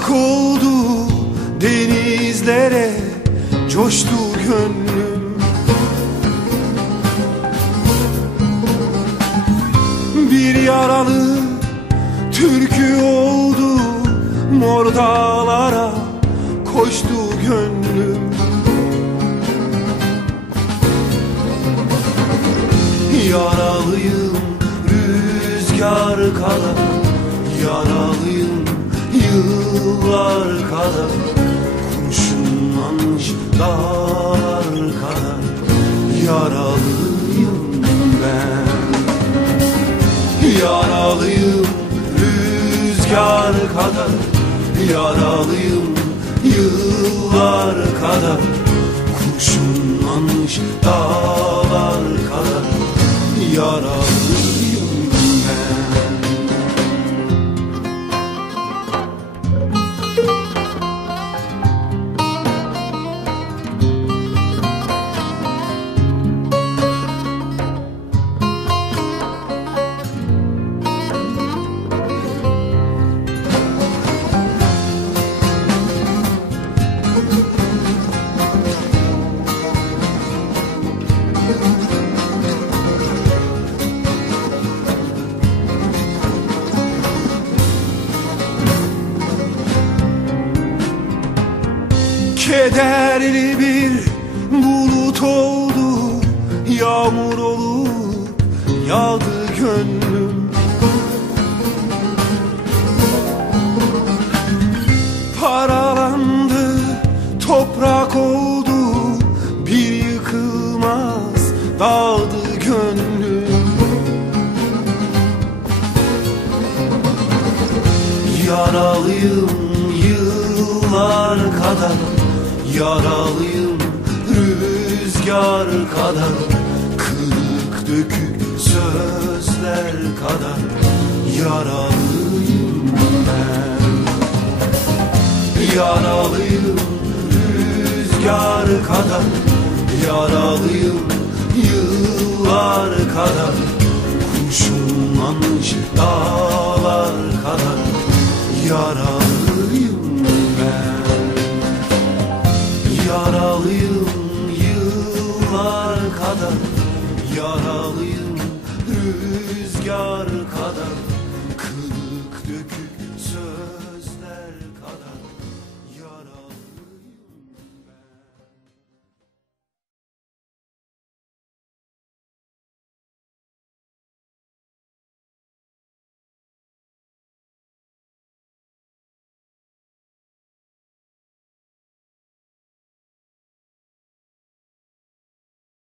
Toprak oldu denizlere coştu gönlüm. Bir yaralı türkü oldu mor dağlara koştu gönlüm. Yaralıyım rüzgar kadar yıllar kadar Kurşunlanmış dağlar kadar Yaralıyım ben. Yaralıyım rüzgar kadar Yaralıyım yıllar kadar Kurşunlanmış dağlar kadar Yaralıyım Kederli bir bulut oldu Yağmur olup yağdı gönlüm. Paralandı toprak oldu Bir yıkılmaz dağdı gönlüm. Yaralıyım Yaralıyım rüzgar kadar Kırık dökük sözler kadar. Yaralıyım ben. Yaralıyım rüzgar kadar. Yaralıyım yıllar kadar. Kurşunlanmış dağlar kadar Yaralıyım rüzgar kadar